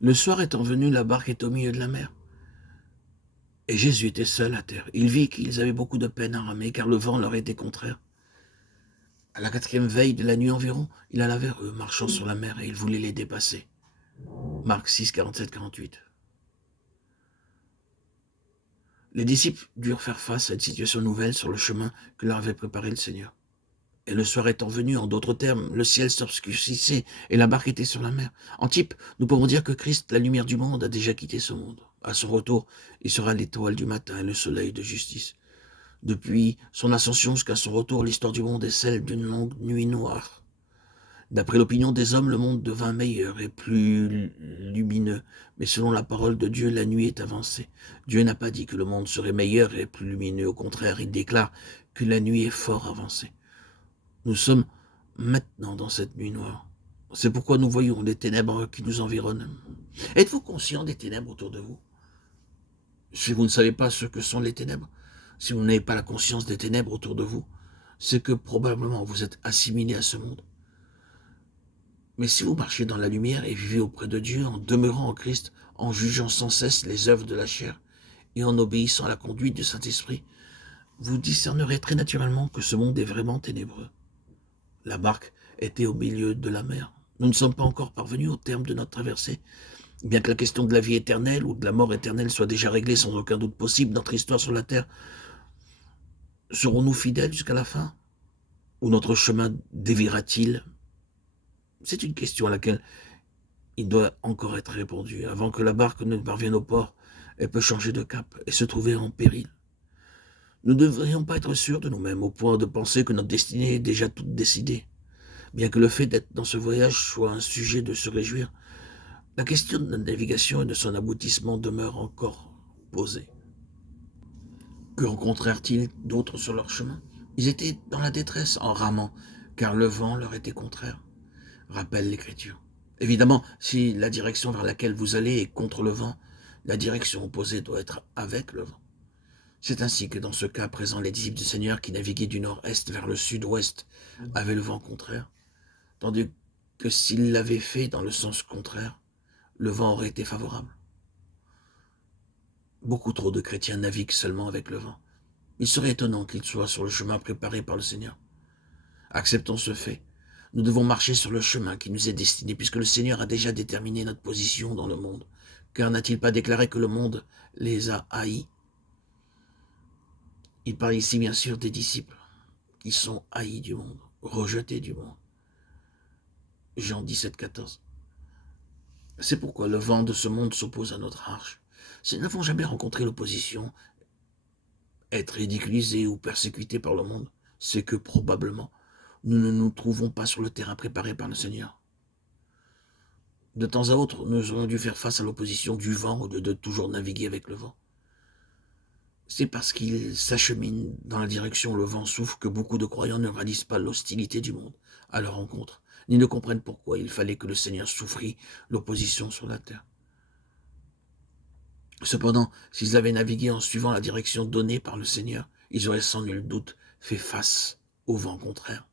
Le soir étant venu, la barque était au milieu de la mer. Et Jésus était seul à terre. Il vit qu'ils avaient beaucoup de peine à ramer, car le vent leur était contraire. À la 4e veille de la nuit environ, il alla vers eux, marchant sur la mer, et il voulait les dépasser. Marc 6, 47-48. Les disciples durent faire face à une situation nouvelle sur le chemin que leur avait préparé le Seigneur. Et le soir étant venu, en d'autres termes, le ciel s'obscurcissait et la barque était sur la mer. En type, nous pouvons dire que Christ, la lumière du monde, a déjà quitté ce monde. À son retour, il sera l'étoile du matin et le soleil de justice. Depuis son ascension jusqu'à son retour, l'histoire du monde est celle d'une longue nuit noire. D'après l'opinion des hommes, le monde devint meilleur et plus lumineux. Mais selon la parole de Dieu, la nuit est avancée. Dieu n'a pas dit que le monde serait meilleur et plus lumineux. Au contraire, il déclare que la nuit est fort avancée. Nous sommes maintenant dans cette nuit noire. C'est pourquoi nous voyons les ténèbres qui nous environnent. Êtes-vous conscient des ténèbres autour de vous? Si vous ne savez pas ce que sont les ténèbres, si vous n'avez pas la conscience des ténèbres autour de vous, c'est que probablement vous êtes assimilé à ce monde. Mais si vous marchez dans la lumière et vivez auprès de Dieu en demeurant en Christ, en jugeant sans cesse les œuvres de la chair et en obéissant à la conduite du Saint-Esprit, vous discernerez très naturellement que ce monde est vraiment ténébreux. La barque était au milieu de la mer. Nous ne sommes pas encore parvenus au terme de notre traversée. Bien que la question de la vie éternelle ou de la mort éternelle soit déjà réglée sans aucun doute possible, notre histoire sur la terre, serons-nous fidèles jusqu'à la fin? Ou notre chemin déviera-t-il? C'est une question à laquelle il doit encore être répondu. Avant que la barque ne parvienne au port, elle peut changer de cap et se trouver en péril. Nous ne devrions pas être sûrs de nous-mêmes au point de penser que notre destinée est déjà toute décidée. Bien que le fait d'être dans ce voyage soit un sujet de se réjouir, la question de la navigation et de son aboutissement demeure encore posée. Que rencontrèrent-ils d'autres sur leur chemin? Ils étaient dans la détresse en ramant, car le vent leur était contraire, rappelle l'Écriture. Évidemment, si la direction vers laquelle vous allez est contre le vent, la direction opposée doit être avec le vent. C'est ainsi que dans ce cas présent, les disciples du Seigneur qui naviguaient du nord-est vers le sud-ouest avaient le vent contraire, tandis que s'ils l'avaient fait dans le sens contraire, le vent aurait été favorable. Beaucoup trop de chrétiens naviguent seulement avec le vent. Il serait étonnant qu'ils soient sur le chemin préparé par le Seigneur. Acceptons ce fait. Nous devons marcher sur le chemin qui nous est destiné, puisque le Seigneur a déjà déterminé notre position dans le monde. Car n'a-t-il pas déclaré que le monde les a haïs? Il parle ici bien sûr des disciples qui sont haïs du monde, rejetés du monde. Jean 17, 14. C'est pourquoi le vent de ce monde s'oppose à notre arche. Si nous n'avons jamais rencontré l'opposition, être ridiculisés ou persécutés par le monde, c'est que probablement nous ne nous trouvons pas sur le terrain préparé par le Seigneur. De temps à autre, nous aurions dû faire face à l'opposition du vent au lieu de toujours naviguer avec le vent. C'est parce qu'il s'achemine dans la direction où le vent souffle que beaucoup de croyants ne réalisent pas l'hostilité du monde à leur rencontre, ni ne comprennent pourquoi il fallait que le Seigneur souffrit l'opposition sur la terre. Cependant, s'ils avaient navigué en suivant la direction donnée par le Seigneur, ils auraient sans nul doute fait face au vent contraire.